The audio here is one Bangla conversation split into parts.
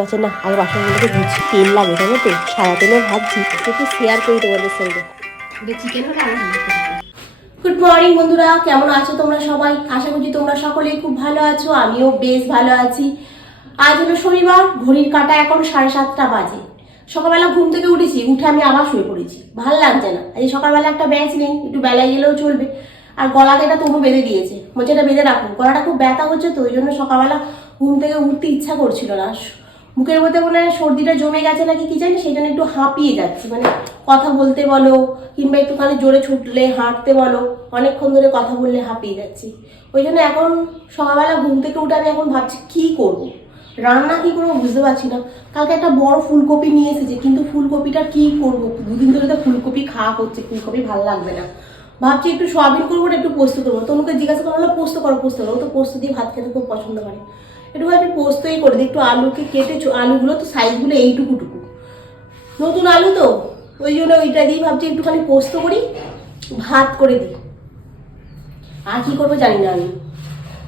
পারছে না? আগে বাসনগুলোকে ধুচ্ছি তেল লাগে জানো তো? সারা তেলে ভাবছি একটু শেয়ার করি তোমাদের সঙ্গে। চিকেন হলে। গুড মর্নিং বন্ধুরা। কেমন আছো তোমরা সবাই? আশা করছি তোমরা সকলেই খুব ভালো আছো আমিও বেশ ভালো আছি। আজ হলো শনিবার ঘড়ির কাটা এখন সাড়ে সাতটা বাজে। সকালবেলা ঘুম থেকে উঠেছি উঠে আমি আবার শুয়ে পড়েছি। ভালো লাগছে না। আজ সকালবেলা একটা ব্যাচ নেই একটু বেলায় গেলেও চলবে। আর গলাতে এটা তবু বেঁধে দিয়েছে বলছে এটা বেঁধে রাখো গলাটা খুব ব্যথা হচ্ছে তো ওই জন্য সকালবেলা ঘুম থেকে উঠতে ইচ্ছা করছিল না। মুখের মধ্যে মনে হয় সর্দিটা জমে গেছে নাকি কি জানি, সেই জন্য একটু হাঁপিয়ে যাচ্ছে। মানে কথা বলতে বলো, কিংবা একটুখানি জোরে ছুটলে, হাঁটতে বলো, অনেকক্ষণ ধরে কথা বললে হাঁপিয়ে যাচ্ছি। ওই জন্য এখন সকালবেলা ঘুম থেকে উঠে আমি এখন ভাবছি, কি করব। রান্না কি করব বুঝতে পারছি না। কালকে একটা বড় ফুলকপি নিয়ে এসেছে, কিন্তু ফুলকপিটা কি করব? দুদিন ধরে তো ফুলকপি খাওয়া হচ্ছে, ফুলকপি ভালো লাগবে না। ভাবছি একটু সোয়াবিন করব একটু পোস্ত করব। তনুকে জিজ্ঞাসা করা হলো পোস্ত করো পোস্ত করো। তো পোস্ত দিয়ে ভাত খেতে খুব পছন্দ করে। একটু ভাবছি পোস্তই করে দিই, একটু আলুকে কেটে আলুগুলো তো সাইজগুলো এইটুকুটুকু। নতুন আলু তো, ওই জন্য ওইটা দিয়ে ভাবছি একটুখানি পোস্ত করি, ভাত করে দিই। আর কি করব জানি না আমি।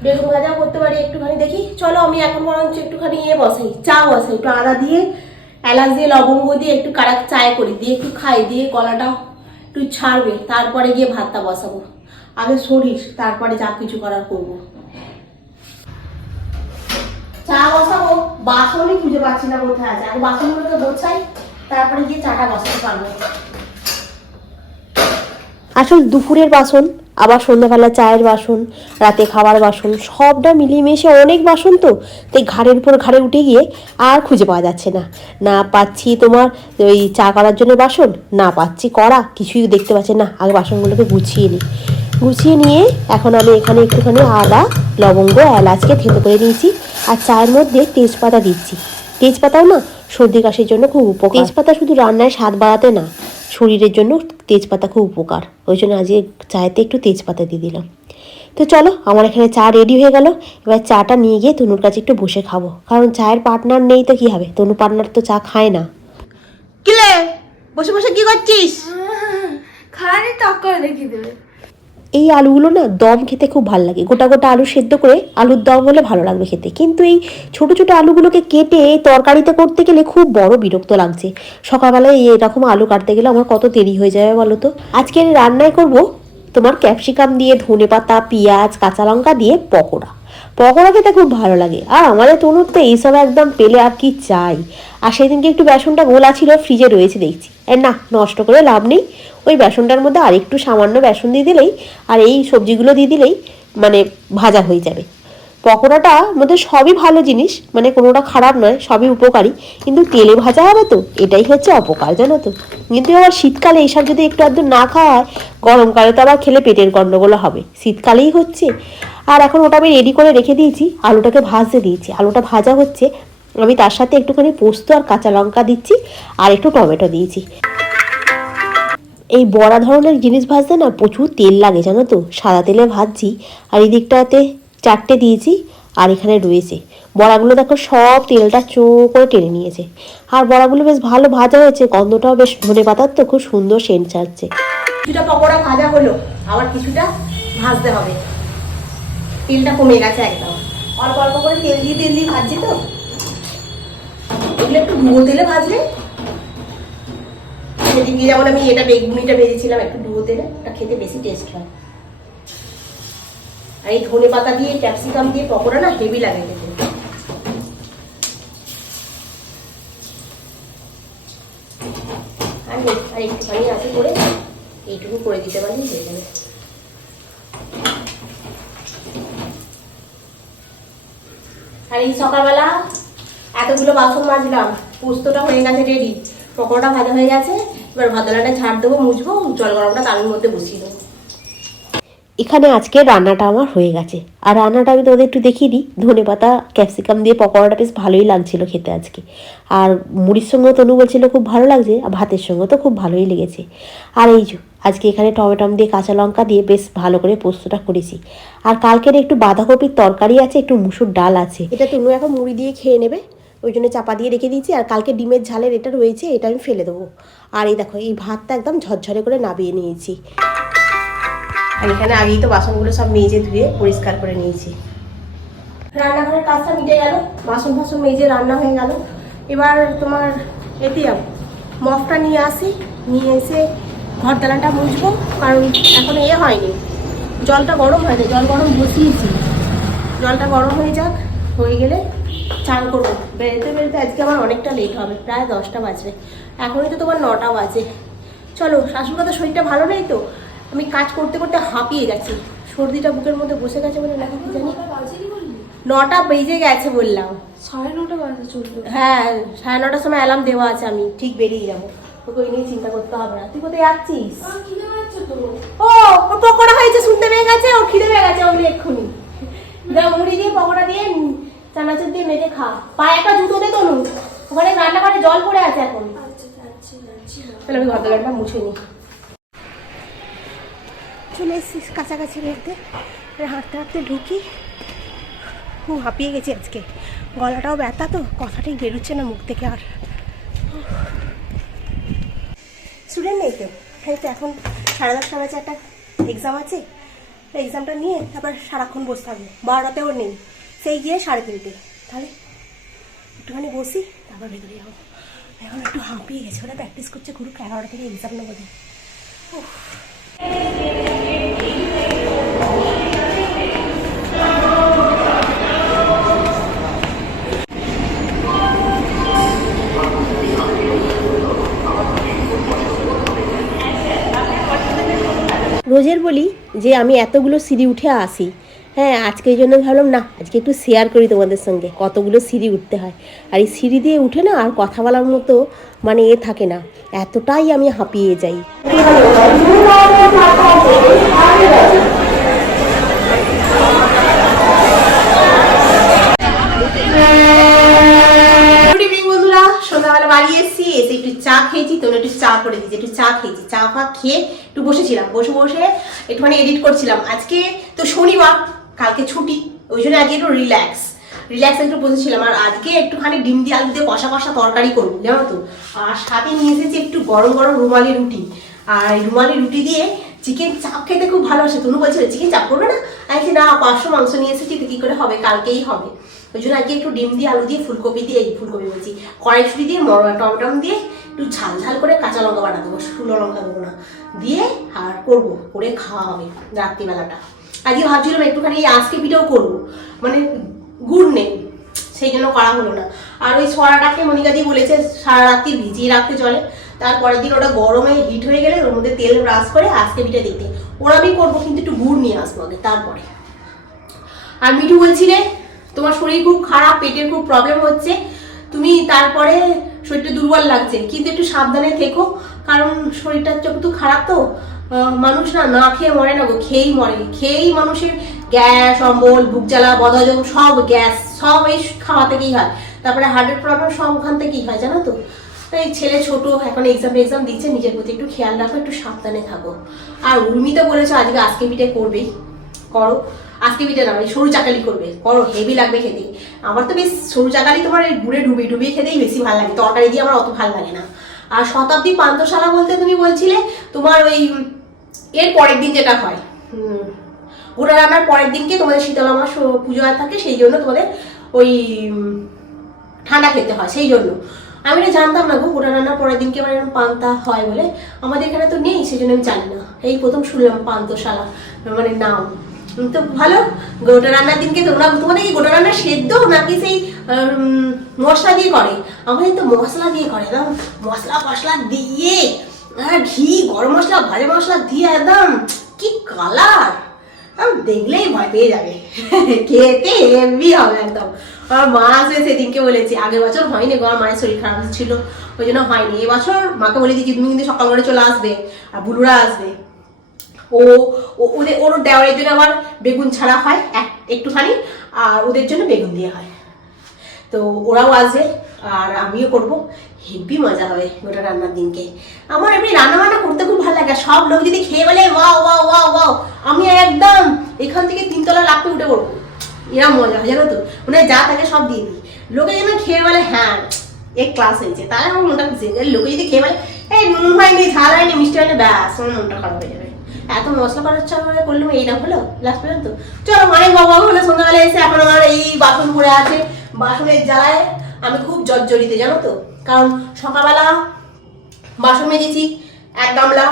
বেগুন ভাজা করতে পারি একটুখানি, দেখি। চলো আমি এখন বরঞ্চ একটুখানি ইয়ে বসাই চা বসাই, একটু আদা দিয়ে, এলাচ দিয়ে, লবঙ্গ দিয়ে একটু কারা চায় করি দিয়ে একটু খাই, দিয়ে গলাটা একটু ছাড়বে, তারপরে গিয়ে ভাতটা বসাবো। আগে শরীর, তারপরে যা কিছু করার করব। চা বসাবো, বাসনই খুঁজে পাচ্ছি না কোথায় আছে। বাসনগুলোকে গোছাই, তারপরে গিয়ে চাটা বসাতে পারব। আসল দুপুরের বাসন, আবার সন্ধ্যাবেলা চায়ের বাসন, রাতে খাবার বাসন, সবটা মিলিয়ে মিশে অনেক বাসন তো, তাই ঘাড়ের উপর ঘাড়ে উঠে গিয়ে আর খুঁজে পাওয়া যাচ্ছে না। না পাচ্ছি তোমার ওই চা করার জন্য বাসন, না পাচ্ছি করা কিছুই দেখতে পাচ্ছি না। আগে বাসনগুলোকে গুছিয়ে নিই। গুছিয়ে নিয়ে এখন আমি এখানে একটুখানি আদা লবঙ্গ এলাচকে থেতো করে নিয়েছি। আর চায়ের মধ্যে তেজপাতা দিচ্ছি। তেজপাতাও না সর্দি কাশির জন্য খুব উপকার। তেজপাতা শুধু রান্নায় স্বাদ বাড়াতে না শরীরের জন্য তেজপাতা খুব উপকার। ওই জন্য আজকে চায়েতে একটু তেজপাতা দিয়ে দিলাম। তো চলো আমার এখানে চা রেডি হয়ে গেল। এবার চাটা নিয়ে গিয়ে তনুর কাছে একটু বসে খাব। কারণ চায়ের পার্টনার নেই তো কি হবে? তনু পার্টনার তো চা খায় না। কিলে বসে বসে কি করছিস? খালি টক করে দেখিয়ে দেবে। এই আলুগুলো না দম খেতে খুব ভালো লাগে। গোটা গোটা আলু সেদ্ধ করে আলুর দম হলে ভালো লাগবে খেতে। কিন্তু এই ছোট ছোট আলুগুলোকে কেটে তরকারিতে করতে গেলে খুব বড় বিরক্ত লাগছে। সকালবেলায় এরকম আলু কাটতে গেলে আমার কত দেরি হয়ে যাবে বলো তো? আজকে রান্নায় করব তোমার ক্যাপসিকাম দিয়ে ধনে পাতা পেঁয়াজ, কাঁচা লঙ্কা দিয়ে পকোড়া। পকোড়া খেতে খুব ভালো লাগে। আর আমাদের তনুর তো এইসব একদম পেলে আর কি চাই। আর সেদিনকে একটু বেসনটা গোলা ছিল ফ্রিজে রয়েছে দেখছি। না, নষ্ট করে লাভ নেই। ওই বেসনটার মধ্যে আর একটু সামান্য বেসন দিয়ে দিলেই, আর এই সবজিগুলো দিয়ে দিলেই মানে ভাজা হয়ে যাবে। পকোড়াটা মধ্যে সবই ভালো জিনিস মানে কোনোটা খারাপ নয়, সবই উপকারী। কিন্তু তেলে ভাজা হবে তো, এটাই হচ্ছে অপকার, জানো তো। কিন্তু আবার শীতকালে এইসব যদি একটু আধটু না খাওয়া হয় গরমকালে তো আবার খেলে পেটের গন্ডগোল হবে। শীতকালেই হচ্ছে। আর এখন ওটা আমি রেডি করে রেখে দিয়েছি, আলুটাকে ভাজতে দিয়েছি। আলুটা ভাজা হচ্ছে। আমি তার সাথে একটুখানি পোস্ত আর কাঁচা লঙ্কা দিচ্ছি, আর একটু টমেটো দিয়েছি। এই বড়া ধরনের জিনিস ভাজতে না প্রচুর তেল লাগে, জানো তো। সাদা তেলে ভাজছি, আর এই দিকটাতে চারটে দিয়েছি আর এখানে রয়েছে। বড়াগুলো দেখো সব তেলটা চো করে টেনে নিয়েছে। আর বড়াগুলো বেশ ভালো ভাজা হয়েছে, গন্ধটাও বেশ ধনে পাতার তো খুব সুন্দর সেন্ট ছাড়ছে। কিছুটা পকোড়া ভাজা হলো, আবার কিছুটা ভাজতে হবে। তেলটা কমে গেছে একদম। অল্প অল্প করে তেল দিয়ে তেল দিয়ে ভাজছি তো। এগুলো একটু ডুবো তেলে ভাজলে? সেদিনকে যেমন আমি এটা বেগুনিটা ভেজেছিলাম একটু ডুবো তেলে, ওটা খেতে বেশি টেস্ট হয়। আর এই ধনে পাতা দিয়ে ক্যাপসিকাম দিয়ে পকোড়া না হেভি লাগে খেতে। আর আর একটুখানি করে এইটুকু করে দিতে পারলে হয়ে যাবে। আর এই সকালবেলা এতগুলো বাসন মাজলাম, পোস্তটা হয়ে গেছে রেডি পকোড়াটা ভাজা হয়ে গেছে, এবার ভাতলাটা ছাড় দেবো, মুছবো, জল গরমটা তার মধ্যে বসিয়ে দেবো। এখানে আজকে রান্নাটা আমার হয়ে গেছে। আর রান্নাটা আমি তোদের একটু দেখিয়ে দিই। ধনে পাতা ক্যাপসিকাম দিয়ে পকোড়াটা বেশ ভালোই লাগছিল খেতে আজকে। আর মুড়ির সঙ্গেও তনু বলছিল খুব ভালো লাগছে, আর ভাতের সঙ্গে তো খুব ভালোই লেগেছে। আর এই আজকে এখানে টমেটম দিয়ে কাঁচা লঙ্কা দিয়ে বেশ ভালো করে পোস্তটা করেছি। আর কালকের একটু বাঁধাকপির তরকারি আছে, একটু মুসুর ডাল আছে। এটা তনু এখন মুড়ি দিয়ে খেয়ে নেবে, ওই জন্য চাপা দিয়ে রেখে দিয়েছি। আর কালকে ডিমের ঝালের এটা রয়েছে, এটা আমি ফেলে দেবো। আর এই দেখো, এই ভাতটা একদম ঝরঝরে করে নাবিয়ে নিয়েছি। আর এখানে আগেই তো বাসনগুলো সব মেজে ধুয়ে পরিষ্কার করে নিয়েছি। রান্নাঘরের কাজটা মিটে গেল, বাসন ফাসন মেজে রান্না হয়ে গেল। এবার তোমার এতে যাব। মফটা নিয়ে আসি, নিয়ে এসে ঘর দালানটা মুছবো, কারণ এখন এ হয়নি। জলটা গরম হয়নি, জল গরম বসিয়েছি। জলটা গরম হয়ে যাক, হয়ে গেলে চান করব। বেরোতে বেরোতে আজকে আমার অনেকটা লেট হবে, প্রায় দশটা বাজবে। এখনই তো তোমার নটা বাজে। চলো শাশুড়ি তো শরীরটা ভালো নেই তো? আমি কাজ করতে করতে হাঁপিয়ে গেছি। সর্দিটা বুকের মধ্যে বসে গেছে বলে নাকি কি জানি? নটা বেজে গেছে বললাম। সাড়ে নটা বাজে চলল। হ্যাঁ সাড়ে নটার সময় অ্যালার্ম দেওয়া আছে আমি ঠিক বেরিয়ে যাব। তোকে ওই নিয়ে চিন্তা করতে হবে না। তুই কোথায় যাচ্ছিস? ও ও পকোড়া হয়েছে শুনতে পেয়ে গেছে? ও খিদে পেয়ে গেছে ওগুলো এক্ষুনি। মুড়ি দিয়ে পকোড়া দিয়ে চানাচুর দিয়ে মেখে খা। পায়ে একটা জুতো দে তনু। ওখানে রান্নাঘরে জল পড়ে আছে এখন। আচ্ছা তাহলে আমি ঘর দোকানটা মুছে নিই চলে এসেছিস কাছাকাছি রেখে হাঁটতে হাঁটতে ঢুকি। খুব হাঁপিয়ে গেছি আজকে। গলাটাও ব্যথা তো, কথাটাই বেরোচ্ছে না মুখ থেকে আর। স্টুডেন্ট নেই তো। এই তো এখন সাড়ে দশটা বাজে একটা এক্সাম আছে। এক্সামটা নিয়ে তারপর সারাক্ষণ বসে থাকব। বারোটাতেও নেই। সেই গিয়ে সাড়ে তিনটে। তাহলে একটুখানি বসি, তারপর ভেতরে যাব। এখন একটু হাঁপিয়ে গেছে। ওরা প্র্যাকটিস করছে করুক এগারোটা থেকে এক্সাম নেব দিই রোজের বলি যে আমি এতগুলো সিঁড়ি উঠে আসি। হ্যাঁ আজকে এই জন্য ভাবলাম, না, আজকে একটু শেয়ার করি তোমাদের সঙ্গে, কতগুলো সিঁড়ি উঠতে হয়। আর এই সিঁড়ি দিয়ে উঠে না আর কথা বলার মতো মানে এ থাকে না, এতটাই আমি হাঁপিয়ে যাই গুড ইভিনিং বন্ধুরা সন্ধ্যাবেলা বাড়ি এসেছি এসে একটু চা খেয়েছি একটু চা করে দিয়েছি, একটু চা খেয়েছি। চা ফা খেয়ে একটু বসেছিলাম। বসে বসে একটুখানি এডিট করছিলাম। আজকে তো শনিবার, কালকে ছুটি, ওই জন্য আজকে একটু রিল্যাক্স রিল্যাক্স একটু বসেছিলাম। আর আজকে একটুখানি ডিম দিয়ে আলু দিয়ে কষা কষা তরকারি করব, জানো তো? আর সাথে নিয়ে এসেছি একটু গরম গরম রুমালি রুটি। আর রুমালি রুটি দিয়ে চিকেন চাপ খেতে খুব ভালোবাসে। তনু বলছিল, চিকেন চাপ করবে না? আমি না, পাঁচশো মাংস নিয়ে এসেছি, তো কী করে হবে? কালকেই হবে। ওই জন্য আজকে একটু ডিম দিয়ে, আলু দিয়ে, ফুলকপি দিয়ে, এই ফুলকপি বলছি। কড়াইশুটি দিয়ে টমটম দিয়ে একটু ঝাল ঝাল করে কাঁচা লঙ্কা বাটা দেবো শুকনো লঙ্কা দেবো না। দিয়ে আর করব, করে খাওয়া হবে রাত্রিবেলাটা। আজকে ভাবছিলাম একটুখানি এই আজকে পিঠেও করব। মানে গুড় নেই, সেই জন্য করা হলো না। আর ওই ছড়াটাকে মনিকা দিয়ে বলেছে, সারা রাত্রি ভিজিয়ে রাখতে চলে। তারপরের দিন ওটা গরমে হিট হয়ে গেলে ওর মধ্যে তেল ব্রাশ করে আজকে পিঠে দিতে। ওরা আমি করব, কিন্তু একটু গুড় নিয়ে আসব আগে, তারপরে। আর মিঠু বলছিলে তোমার শরীর খুব খারাপ, পেটের খুব প্রবলেম হচ্ছে, তুমি তারপরে শরীরটা দুর্বল লাগছে, কিন্তু একটু সাবধানে থেকো, কারণ শরীরটা তো খারাপ তো মানুষ না না খেয়ে মরে না গো, খেয়েই মরে, খেয়েই মানুষের গ্যাস, অম্বল, বুক জ্বালা, বদহজম, সব গ্যাস, সব এই খাওয়া থেকেই হয়, তারপরে হার্টের প্রবলেম সব ওখান থেকেই হয়, জানো তো? এই ছেলে ছোট, এখন এক্সাম এক্সাম দিচ্ছে, নিজের প্রতি একটু খেয়াল রাখো, একটু সাবধানে থাকো। আর উর্মি তো বলেছ, আজকে আজকে পিঠে করবেই। করো। আজকে পিঠে না ওই সরু চাকালি করবে। করো হেভি লাগবে খেতে। আমার তো বেশ সরু চাকালি তোমার গুড়ে ডুবিয়ে ডুবিয়ে খেতেই বেশি ভালো লাগে। তরকারি দিয়ে আমার অত ভালো লাগে না। আর শতাব্দী পান্তশালা বলতে তুমি বলছিলে, তোমার ওই এর পরের দিন যেটা হয় ওটা রান্নার পরের দিনকে তোমাদের শীতলা মাস পুজো আর থাকে, সেই জন্য তোমাদের ওই ঠান্ডা খেতে হয়, সেই জন্য। আমি এটা জানতাম না গো গোটা রান্নার পরের দিনকে আবার এরকম পান্তা হয় বলে। আমাদের এখানে তো নেই, সেই জন্য আমি জানি না। এই প্রথম শুনলাম পান্তশালা মানে নাম। তো ভালো, গোটা রান্নার দিনকে তোমরা তোমাদের কি গোটা রান্না সেদ্ধ নাকি সেই মশলা দিয়ে করে? আমাদের তো মশলা দিয়ে করে একদম মশলা ফসলা দিয়ে। আর ঘি, গরম মশলা, ভাজা মশলা দিয়ে একদম, কি কালার দেখলেই ভয় পেয়ে যাবে। খেতে হেভি হবে একদম। আমার মা আসবে সেদিনকে বলেছি, আগের বছর হয়নি গো, আমার মায়ের শরীর খারাপ ছিল, ওই জন্য হয়নি। এবছর মাকে বলে দিয়েছি, তুমি কিন্তু সকাল করে চলে আসবে, আর বুলুরা আসবে। ও ওদের, ওর দেওয়ারের জন্য আবার বেগুন ছাড়া হয়, এক, একটুখানি, আর ওদের জন্য বেগুন দিয়ে হয়। তো ওরাও আসবে, আর আমিও করব। হেভি মজা হবে ওটা রান্নার দিনকে। আমার এমনি রান্না বান্না করতে খুব ভালো লাগে সব লোক যদি খেয়ে বলে, ওয়াও ওয়াও ওয়াও আমি একদম এখান থেকে তিনতলা লাফতে উঠে পড়ব। এরকম মজা হয়, জানো তো? মানে যা থাকে সব দিয়ে দিই। লোকে যেন খেয়ে বলে হ্যাঁ এক ক্লাস হয়েছে। তাহলে আমার মনটা খুশি লোকে যদি খেয়ে বলে, এই নুন হয়নি, ঝাল হয়নি, মিষ্টি হয়নি, ব্যাস, আমার মনটা খারাপ হয়ে যাবে। এত মশলা করার করে করলাম এইটা হলো লাস্ট পর্যন্ত। চলো অনেক বাবা হলো সন্ধ্যাবেলা এসে এখন আমার এই বাসন পড়ে আছে। বাসনের জ্বালায় আমি খুব জর্জরিত, জানো তো? কারণ সকালবেলা বাসন মেজেছি, এক গামলা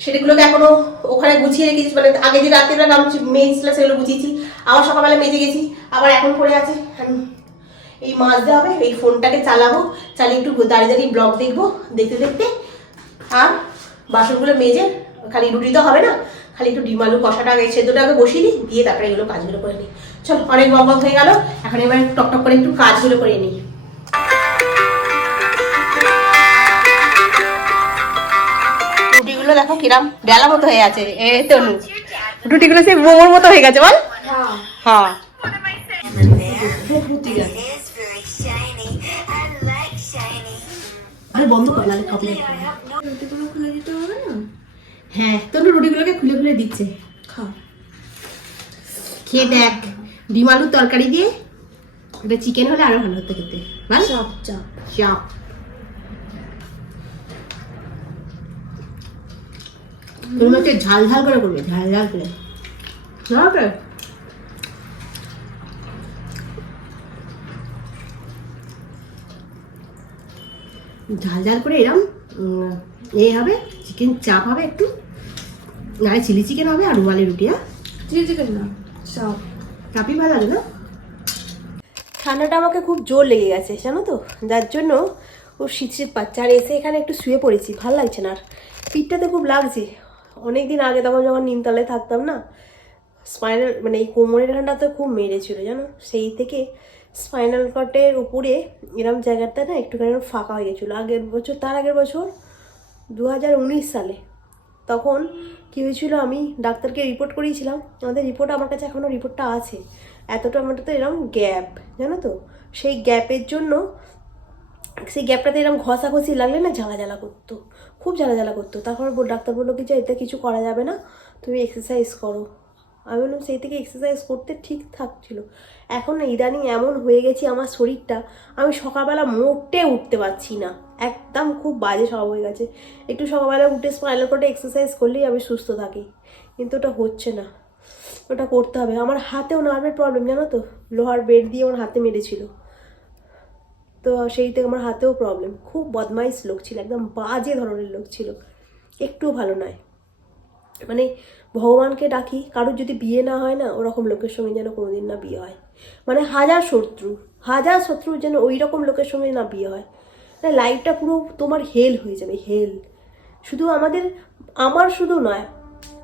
সেটাগুলোকে এখনও ওখানে গুছিয়ে রেখেছি মানে আগে যে রাত্রিবেলা গাম মেজেছিলাম, সেগুলো গুছিয়েছি। আবার সকালবেলা মেজে গেছি, আবার এখন পড়ে আছে। এই মাজতে হবে, এই ফোনটাকে চালাবো, চালিয়ে একটু দাঁড়িয়ে দাঁড়িয়ে ব্লগ দেখব, দেখতে দেখতে, আর বাসনগুলো মেজে খালি রুটি তো হবে না? খালি একটু ডিম আলু কষাটা আগে সেদ্ধটাকে বসিয়ে দিই দিয়ে তারপরে এগুলো কাজগুলো করে নিই। চল অনেক বক বক হয়ে গেল এখন এবার টক টক করে একটু কাজগুলো করে নিই। রুটিগুলো দেখো কিরাম ডেলা মতো হয়ে আছে। এ তনু রুটিগুলো সেই মোমোর মতো হয়ে গেছে বল। হ্যাঁ। হ্যাঁ. আরে বন্ধ কর খুলে দিতে হবে না? হ্যাঁ তনু রুটিগুলোকে খুলে খুলে দিচ্ছে। খা খেয়ে দেখ ডিম আলুর তরকারি দিয়ে এটা চিকেন হলে আরও ভালো হতো খেতে। বল। চাপ চাপ। চাপ। তুমি হচ্ছে ঝাল ঝাল করে করবে ঝাল ঝাল করে। না ঝাল ঝাল করে এরম এ হবে চিকেন চাপ হবে একটু। নাহলে চিলি চিকেন হবে আর রুমালি রুটি হ্যাঁ? চিলি চিকেন না চাপ। চাপই ভালো লাগে না? ঠান্ডাটা আমাকে খুব জোর লেগে গেছে জানো তো? যার জন্য ও শীত শীত পাচ্ছে। আর এসে এখানে একটু শুয়ে পড়েছি ভালো লাগছে না আর। পিঠটাতে খুব লাগছে। অনেক দিন আগে তখন যখন নিমতলায় থাকতাম না স্পাইনাল মানে এই কোমরের ঠান্ডা তো খুব মেরেছিল জানো? সেই থেকে স্পাইনাল কটের উপরে এরম জায়গাটা না একটুখানি ফাঁকা হয়ে গেছিল। আগের বছর তার আগের বছর দু হাজার উনিশ সালে। তখন কী হয়েছিল, আমি ডাক্তারকে রিপোর্ট করিয়েছিলাম। আমাদের রিপোর্ট আমার কাছে এখনও রিপোর্টটা আছে। এতটা আমার তো এরকম গ্যাপ জানো তো? সেই গ্যাপের জন্য, সেই গ্যাপটাতে এরকম ঘষাঘষি লাগলে না জ্বালা জ্বালা করতো, খুব জ্বালা জ্বালা করতো। তারপর ডাক্তার বলল কি যে, এতে কিছু করা যাবে না, তুমি এক্সারসাইজ করো। আমি বললাম, সেই থেকে এক্সারসাইজ করতে ঠিক থাকছিল এখন ইদানিং এমন হয়ে গেছি আমার শরীরটা, আমি সকালবেলা মোটে উঠতে পারছি না। একদম খুব বাজে স্বভাব হয়ে গেছে। একটু সকালবেলা উঠে স্পাইনাল করে এক্সারসাইজ করলেই আমি সুস্থ থাকি। কিন্তু ওটা হচ্ছে না। ওটা করতে হবে। আমার হাতেও নার্ভের প্রবলেম জানো তো? লোহার বেড দিয়ে আমার হাতে মেরেছিল। তো সেই থেকে আমার হাতেও প্রবলেম খুব বদমাইশ লোক ছিল, একদম বাজে ধরনের লোক ছিল। একটু ভালো নয়। মানে ভগবানকে ডাকি, কারোর যদি বিয়ে না হয় না, ওরকম লোকের সঙ্গে যেন কোনোদিন না বিয়ে হয়। মানে হাজার শত্রু হাজার শত্রু যেন ওই রকম লোকের সঙ্গে না বিয়ে হয়। না লাইফটা পুরো তোমার হেল হয়ে যাবে হেল শুধু আমাদের, আমার শুধু নয়,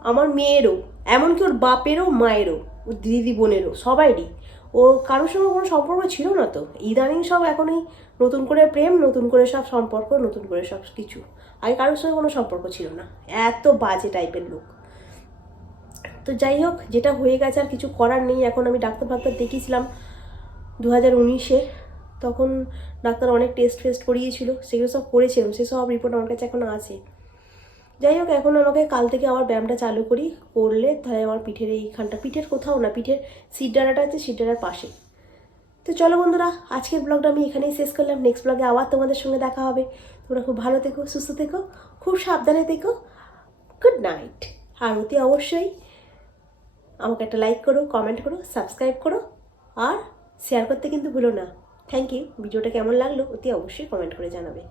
আমার মেয়েরও, এমনকি ওর বাপেরও, মায়েরও, ওর দিদি বোনেরও, সবাইরই। ও কারোর সঙ্গে কোনো সম্পর্ক ছিল না তো। ইদানিং সব এখনই নতুন করে প্রেম, নতুন করে সব সম্পর্ক, নতুন করে সব কিছু। আগে কারোর সঙ্গে কোনো সম্পর্ক ছিল না। এত বাজে টাইপের লোক। তো যাই হোক, যেটা হয়ে গেছে আর কিছু করার নেই। এখন আমি ডাক্তার ফাক্তার দেখিয়েছিলাম দু হাজার উনিশে। তখন ডাক্তার অনেক টেস্ট ফেস্ট করিয়েছিল, সেগুলো সব করেছিলাম সেসব রিপোর্ট আমার কাছে এখন আছে। যাই হোক, এখন আমাকে কাল থেকে আবার ব্যায়ামটা চালু করি, করলে তাহলে আমার পিঠের এইখানটা, পিঠের কোথাও না, পিঠের সিট ডানাটা আছে সিট ডানার পাশে। তো চলো বন্ধুরা, আজকের ব্লগটা আমি এখানেই শেষ করলাম। নেক্সট ব্লগে আবার তোমাদের সঙ্গে দেখা হবে। তোমরা খুব ভালো থেকো, সুস্থ থেকো, খুব সাবধানে থেকো। গুড নাইট আর অতি অবশ্যই আমাকে একটা লাইক করো কমেন্ট করো সাবস্ক্রাইব করো, আর শেয়ার করতে কিন্তু ভুলো না। Thank you. ভিডিওটা কেমন লাগল অতি অবশ্যই কমেন্ট করে জানাবে।